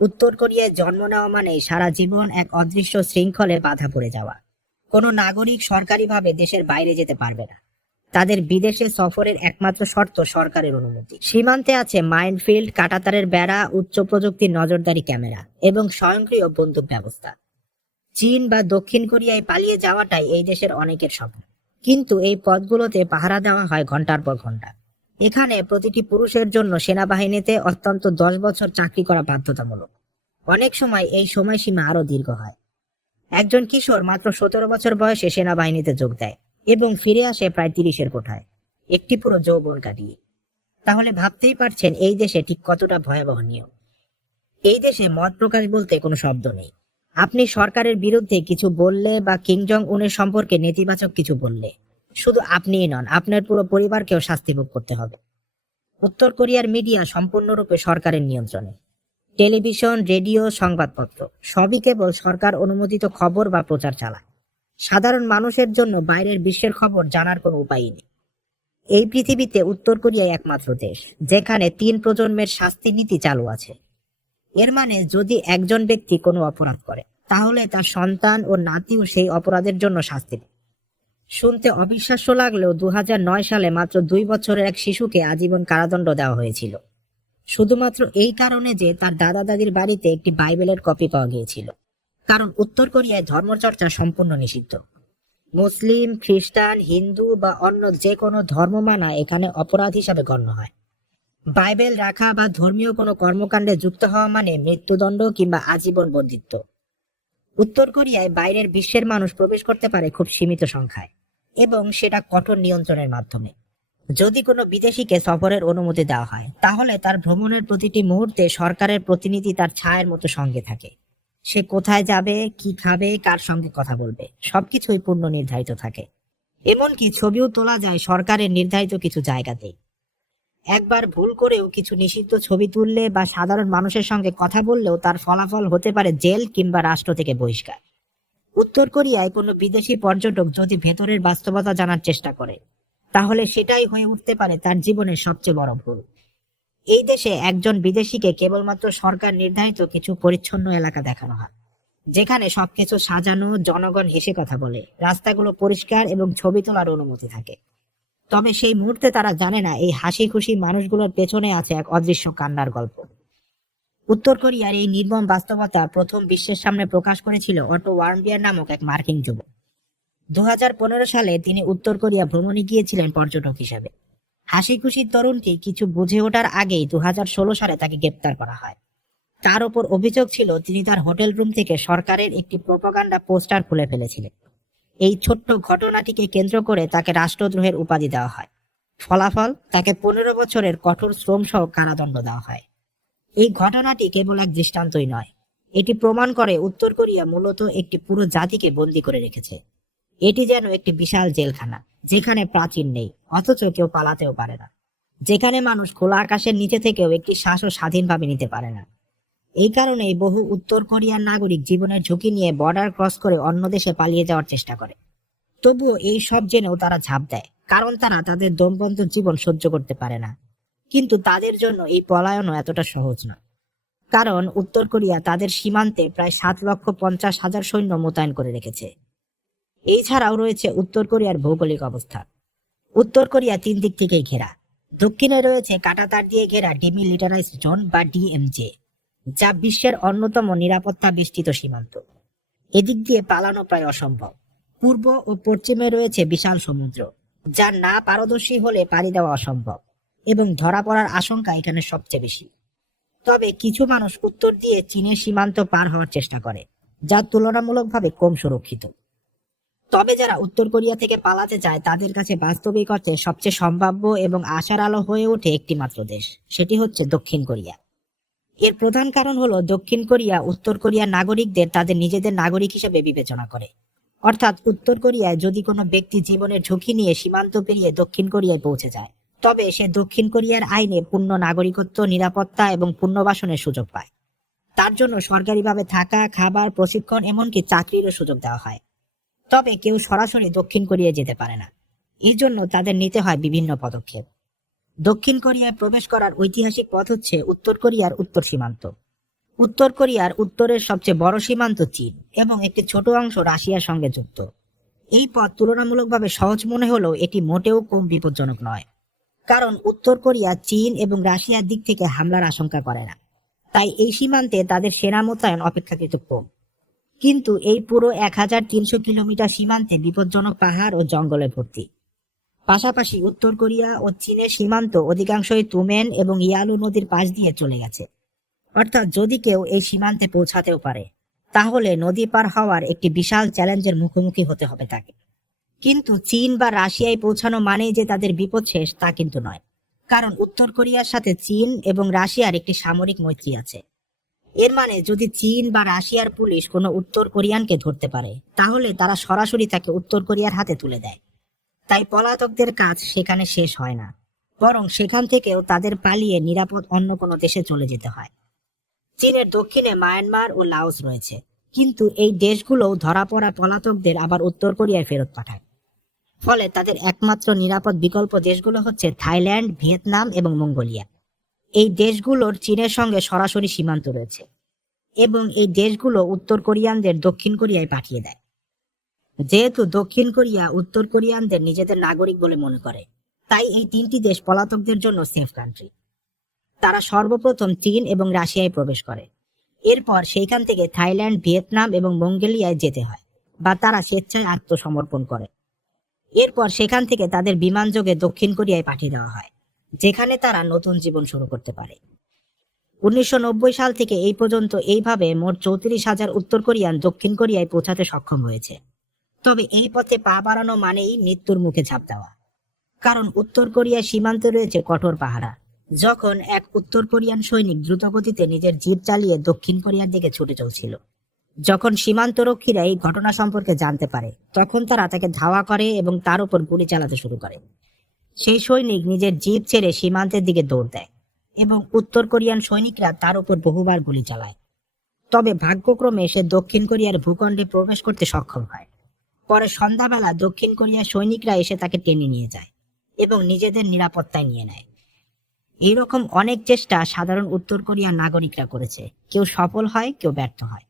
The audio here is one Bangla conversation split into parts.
উত্তর কোরিয়ায় জন্ম নেওয়া মানে সারা জীবন এক অদৃশ্য শৃঙ্খলে বাধা পড়ে যাওয়া। কোনো নাগরিক সরকারিভাবে দেশের বাইরে যেতে পারবে না। তাদের বিদেশে সফরের একমাত্র শর্ত সরকারের অনুমতি। সীমান্তে আছে মাইনফিল্ড, কাঁটাতারের বেড়া, উচ্চ প্রযুক্তির নজরদারি ক্যামেরা এবং স্বয়ংক্রিয় বন্দুক ব্যবস্থা। চীন বা দক্ষিণ কোরিয়ায় পালিয়ে যাওয়াটাই এই দেশের অনেকের স্বপ্ন, কিন্তু এই পথগুলোতে পাহারা দেওয়া হয় ঘন্টার পর ঘন্টা। এখানে প্রতিটি পুরুষের জন্য সেনাবাহিনীতে অত্যন্ত 10 বছর চাকরি করা বাধ্যতামূলক। অনেক সময় এই সময়সীমা আরো দীর্ঘ হয়। একজন কিশোর মাত্র 17 বছর বয়সে সেনাবাহিনীতে যোগ দেয় এবং ফিরে আসে প্রায় 30-এর কোঠায়, একটি পুরো যৌবন কাটিয়ে। তাহলে ভাবতেই পারছেন এই দেশে ঠিক কতটা ভয়াবহ নিয়ম। এই দেশে মত প্রকাশ বলতে কোনো শব্দ নেই। আপনি সরকারের বিরুদ্ধে কিছু বললে বা কিং জং উনের সম্পর্কে নেতিবাচক কিছু বললে, শুধু আপনিই নন, আপনার পুরো পরিবারকেও শাস্তি ভোগ করতে হবে। উত্তর কোরিয়ার মিডিয়া সম্পূর্ণরূপে সরকারের নিয়ন্ত্রণে। টেলিভিশন, রেডিও, সংবাদপত্র সবই কেবল সরকার অনুমোদিত খবর বা প্রচার চালায়। সাধারণ মানুষের জন্য বাইরের বিশ্বের খবর জানার কোনো উপায়ই নেই। এই পৃথিবীতে উত্তর কোরিয়া একমাত্র দেশ যেখানে 3 প্রজন্মের শাস্তি নীতি চালু আছে। এর মানে যদি একজন ব্যক্তি কোনো অপরাধ করে, তাহলে তার সন্তান ও নাতিও সেই অপরাধের জন্য শাস্তি পায়। শুনতে অবিশ্বাস্য লাগলেও 2009 সালে মাত্র 2 বছরের এক শিশুকে আজীবন কারাদণ্ড দেওয়া হয়েছিল, শুধুমাত্র এই কারণে যে তার দাদা দাদির বাড়িতে একটি বাইবেলের কপি পাওয়া গিয়েছিল। কারণ উত্তর কোরিয়ায় ধর্মচর্চা সম্পূর্ণ নিষিদ্ধ। মুসলিম, খ্রিস্টান, হিন্দু বা অন্য যে কোনো ধর্ম মানা এখানে অপরাধ হিসাবে গণ্য হয়। বাইবেল রাখা বা ধর্মীয় কোনো কর্মকাণ্ডে যুক্ত হওয়া মানে মৃত্যুদণ্ড কিংবা আজীবন বন্দিত্ব। উত্তর কোরিয়ায় বাইরের বিশ্বের মানুষ প্রবেশ করতে পারে খুব সীমিত সংখ্যায়, এবং সেটা কঠোর নিয়ন্ত্রণের মাধ্যমে। যদি কোনো বিদেশিকে সফরের অনুমতি দেওয়া হয়, তাহলে তার ভ্রমণের প্রতিটি মুহূর্তে সরকারের প্রতিনিধি তার ছায়ার মতো সঙ্গে থাকে। সে কোথায় যাবে, কি খাবে, কার সঙ্গে কথা বলবে, সবকিছুই পূর্ণ নির্ধারিত থাকে। এমনকি ছবিও তোলা যায় সরকারের নির্ধারিত কিছু জায়গাতেই। একবার ভুল করেও কিছু নিষিদ্ধ ছবি তুললে বা সাধারণ মানুষের সঙ্গে কথা বললেও তার ফলাফল হতে পারে জেল কিংবা রাষ্ট্র থেকে বহিষ্কার। উত্তর কোরিয়ায় কোনো বিদেশি পর্যটক যদি ভেতরের বাস্তবতা জানার চেষ্টা করে, তাহলে সেটাই হয়ে উঠতে পারে তার জীবনের সবচেয়ে বড় ভুল। এই দেশে একজন বিদেশিকে কেবলমাত্র সরকার নির্ধারিত কিছু পরিচ্ছন্ন এলাকা দেখানো হয়, যেখানে সবকিছু সাজানো, জনগণ হেসে কথা বলে, রাস্তাগুলো পরিষ্কার এবং ছবি তোলার অনুমতি থাকে। তবে সেই মুহূর্তে তারা জানে না এই হাসি খুশি মানুষগুলোর পেছনে আছে এক অদৃশ্য কান্নার গল্প। উত্তর কোরিয়ার এই নির্মম বাস্তবতা প্রথম বিশ্বের সামনে প্রকাশ করেছিল অটো ওয়ার্মবিয়ার নামক এক মার্কিন যুবক। 2015 সালে তিনি উত্তর কোরিয়া ভ্রমণে গিয়েছিলেন পর্যটক হিসেবে। হাসি খুশি তরুণটি কিছু বুঝে ওঠার আগেই 2016 সালে তাকে গ্রেপ্তার করা হয়। তার ওপর অভিযোগ ছিল তিনি তার হোটেল রুম থেকে সরকারের একটি প্রোপাগান্ডা পোস্টার খুলে ফেলেছিলেন। এই ছোট্ট ঘটনাটিকে কেন্দ্র করে তাকে রাষ্ট্রদ্রোহের উপাধি দেওয়া হয়। ফলাফল, তাকে 15 বছরের কঠোর শ্রম সহ কারাদণ্ড দেওয়া হয়। এই ঘটনাটি কেবল এক দৃষ্টান্তই নয়, এটি প্রমাণ করে উত্তর কোরিয়া মূলত একটি পুরো জাতিকে বন্দী করে রেখেছে। এটি যেন একটি বিশাল জেলখানা, যেখানে প্রাচীর নেই, অথচ কেউ পালাতেও পারে না, যেখানে মানুষ খোলা আকাশের নিচে থেকেও একটি শ্বাসও স্বাধীনভাবে নিতে পারে না। এই কারণেই বহু উত্তর কোরিয়ার নাগরিক জীবনের ঝুঁকি নিয়ে বর্ডার ক্রস করে অন্য দেশে পালিয়ে যাওয়ার চেষ্টা করে। তবুও এই সব জেনেও তারা ঝাঁপ দেয়, কারণ তারা তাদের দমবন্ধ জীবন সহ্য করতে পারে না। কিন্তু তাদের জন্য এই পলায়নও এতটা সহজ নয়, কারণ উত্তর কোরিয়া তাদের সীমান্তে প্রায় 7,50,000 সৈন্য মোতায়েন করে রেখেছে। এই ছাড়াও রয়েছে উত্তর কোরিয়ার ভৌগোলিক অবস্থান। উত্তর কোরিয়া 3 দিক থেকেই ঘেরা। দক্ষিণে রয়েছে কাঁটাতার দিয়ে ঘেরা ডিমিলিটারাইজড জোন বা ডিএমজে, যা বিশ্বের অন্যতম নিরাপত্তা বেষ্টিত সীমান্ত। এদিক দিয়ে পালানো প্রায় অসম্ভব। পূর্ব ও পশ্চিমে রয়েছে বিশাল সমুদ্র, যা না পারদর্শী হলে পাড়ি দেওয়া অসম্ভব, এবং ধরা পড়ার আশঙ্কা এখানে সবচেয়ে বেশি। তবে কিছু মানুষ উত্তর দিয়ে চীনের সীমান্ত পার হওয়ার চেষ্টা করে, যা তুলনামূলকভাবে কম সুরক্ষিত। তবে যারা উত্তর কোরিয়া থেকে পালাতে চায়, তাদের কাছে বাস্তবিক অর্থে সবচেয়ে সম্ভাব্য এবং আশার আলো হয়ে ওঠে একটি মাত্র দেশ, সেটি হচ্ছে দক্ষিণ কোরিয়া। এর প্রধান কারণ হলো দক্ষিণ কোরিয়া উত্তর কোরিয়ার নাগরিকদের তাদের নিজেদের নাগরিক হিসেবে বিবেচনা করে। অর্থাৎ উত্তর কোরিয়ায় যদি কোনো ব্যক্তি জীবনের ঝুঁকি নিয়ে সীমান্ত পেরিয়ে দক্ষিণ কোরিয়ায় পৌঁছে যায়, তবে সে দক্ষিণ কোরিয়ার আইনে পূর্ণ নাগরিকত্ব, নিরাপত্তা এবং পুনর্বাসনের সুযোগ পায়। তার জন্য সরকারিভাবে থাকা, খাবার, প্রশিক্ষণ, এমনকি চাকরিরও সুযোগ দেওয়া হয়। তবে কেউ সরাসরি দক্ষিণ কোরিয়ায় যেতে পারে না। এই জন্য তাদের নিতে হয় বিভিন্ন পদক্ষেপ। দক্ষিণ কোরিয়ায় প্রবেশ করার ঐতিহাসিক পথ হচ্ছে উত্তর কোরিয়ার উত্তর সীমান্ত। উত্তর কোরিয়ার উত্তরের সবচেয়ে বড় সীমান্ত চীন এবং একটি ছোট অংশ রাশিয়ার সঙ্গে যুক্ত। এই পথ তুলনামূলকভাবে সহজ মনে হলেও এটি মোটেও কম বিপজ্জনক নয়, কারণ উত্তর কোরিয়া চীন এবং রাশিয়ার দিক থেকে হামলার আশঙ্কা করে না, তাই এই সীমান্তে তাদের সেনা মোতায়েন অপেক্ষাকৃত কম। কিন্তু এই পুরো 1300 কিলোমিটার সীমান্তে বিপজ্জনক পাহাড় ও জঙ্গলে ভর্তি। পাশাপাশি উত্তর কোরিয়া ও চীনের সীমান্ত অধিকাংশই তুমেন এবং ইয়ালু নদীর পাশ দিয়ে চলে গেছে। অর্থাৎ যদি কেউ এই সীমান্তে পৌঁছাতেও পারে, তাহলে নদী পার হওয়ার একটি বিশাল চ্যালেঞ্জের মুখোমুখি হতে হবে তাকে। কিন্তু চীন বা রাশিয়ায় পৌঁছানো মানেই যে তাদের বিপদ শেষ তা কিন্তু নয়, কারণ উত্তর কোরিয়ার সাথে চীন এবং রাশিয়ার একটি সামরিক মৈত্রী আছে। এর মানে যদি চীন বা রাশিয়ার পুলিশ কোনো উত্তর কোরিয়ানকে ধরতে পারে, তাহলে তারা সরাসরি তাকে উত্তর কোরিয়ার হাতে তুলে দেয়। তাই পলাতকদের কাজ সেখানে শেষ হয় না, বরং সেখান থেকেও তাদের পালিয়ে নিরাপদ অন্য কোনো দেশে চলে যেতে হয়। চীনের দক্ষিণে মায়ানমার ও লাওস রয়েছে, কিন্তু এই দেশগুলোও ধরা পড়া পলাতকদের আবার উত্তর কোরিয়ায় ফেরত পাঠায়। ফলে তাদের একমাত্র নিরাপদ বিকল্প দেশগুলো হচ্ছে থাইল্যান্ড, ভিয়েতনাম এবং মঙ্গোলিয়া। এই দেশগুলোর চীনের সঙ্গে সরাসরি সীমান্ত রয়েছে এবং এই দেশগুলো উত্তর কোরিয়ানদের দক্ষিণ কোরিয়ায় পাঠিয়ে দেয়। যেহেতু দক্ষিণ কোরিয়া উত্তর কোরিয়ানদের নিজেদের নাগরিক বলে মনে করে, তাই এই তিনটি দেশ পলাতকদের জন্য সেফ কান্ট্রি। তারা সর্বপ্রথম চীন এবং রাশিয়ায় প্রবেশ করে, এরপর সেইখান থেকে থাইল্যান্ড, ভিয়েতনাম এবং মঙ্গোলিয়ায় যেতে হয়, বা তারা স্বেচ্ছায় আত্মসমর্পণ করে। এরপর সেখান থেকে তাদের বিমানযোগে দক্ষিণ কোরিয়ায় পাঠিয়ে দেওয়া হয়, যেখানে তারা নতুন জীবন শুরু করতে পারে। 1990 সাল থেকে এই পর্যন্ত এইভাবে মোট 34,000 উত্তর কোরিয়ান দক্ষিণ কোরিয়ায় পৌঁছাতে সক্ষম হয়েছে। তবে এই পথে পা বাড়ানো মানেই মৃত্যুর মুখে ঝাঁপ দেওয়া, কারণ উত্তর কোরিয়ার সীমান্তে রয়েছে কঠোর পাহারা। যখন এক উত্তর কোরিয়ান সৈনিক দ্রুতগতিতে নিজের জিপ চালিয়ে দক্ষিণ কোরিয়ার দিকে ছুটে চলছিল, যখন সীমান্তরক্ষীরা এই ঘটনা সম্পর্কে জানতে পারে, তখন তারা তাকে ধাওয়া করে এবং তার উপর গুলি চালাতে শুরু করে। সেই সৈনিক নিজের জিপ ছেড়ে সীমান্তের দিকে দৌড় দেয় এবং উত্তর কোরিয়ান সৈনিকরা তার উপর বহুবার গুলি চালায়। তবে ভাগ্যক্রমে সে দক্ষিণ কোরিয়ার ভূখণ্ডে প্রবেশ করতে সক্ষম হয়। পরে সন্ধ্যাবেলা দক্ষিণ কোরিয়ার সৈনিকরা এসে তাকে টেনে নিয়ে যায় এবং নিজেদের নিরাপত্তায় নিয়ে নেয়। এইরকম অনেক চেষ্টা সাধারণ উত্তর কোরিয়ার নাগরিকরা করেছে, কেউ সফল হয়, কেউ ব্যর্থ হয়।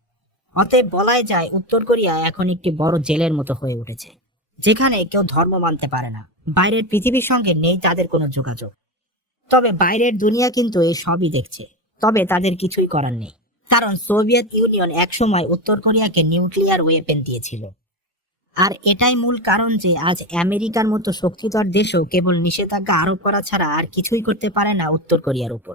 অতএব বলাই যায় উত্তর কোরিয়া এখন একটি বড় জেলের মতো হয়ে উঠেছে, যেখানে কেউ ধর্ম মানতে পারে না, বাইরের পৃথিবীর সঙ্গে নেই তাদের কোনো যোগাযোগ। তবে বাইরের দুনিয়া কিন্তু এই সবই দেখছে, তবে তাদের কিছুই করার নেই, কারণ সোভিয়েত ইউনিয়ন একসময় উত্তর কোরিয়াকে নিউক্লিয়ার ওয়েপেন দিয়েছিল। আর এটাই মূল কারণ যে আজ আমেরিকার মতো শক্তিধর দেশও কেবল নিষেধাজ্ঞা আরোপ করা ছাড়া আর কিছুই করতে পারে না উত্তর কোরিয়ার উপর।